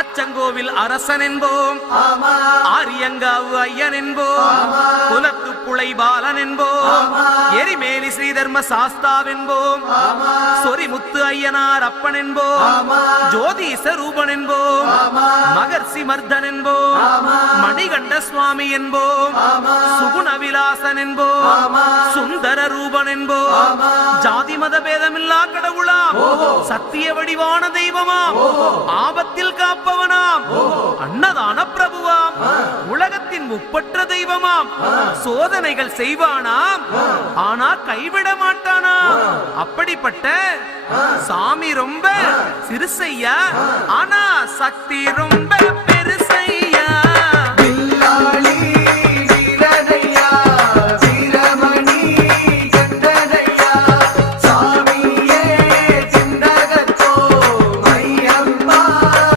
அச்சங்கோவில் அரசன் என்போம், ஆரியங்காவு ஐயன் என்போம், குலத்து புலை பாலன் என்போம், எரிமேலி ஸ்ரீதர்ம சாஸ்தாவென்போம், சொரிமுத்து ஐயனார் அப்பன் என்போம், ஜோதிச ரூபன் என்போம், மகர்ஷி மர்தன் என்போம், மணிகண்ட சுவாமி என்போம், சுகுண விலாசன் என்போம், சுந்தர ரூபன் என்போம், ஜாதி மத பேதமில்லா கடவுளாம், சத்திய வடிவான தெய்வமாம், ஆபத்தில் காப்பவனாம், அன்னதான பிரபுவாம், உலகத்தின் முப்பற்ற தெய்வமாம், சோதனைகள் செய்வானாம் ஆனா கைவிட மாட்டானாம். அப்படிப்பட்ட சாமி ரொம்ப சிறுசையா, ஆனா சக்தி ரொம்ப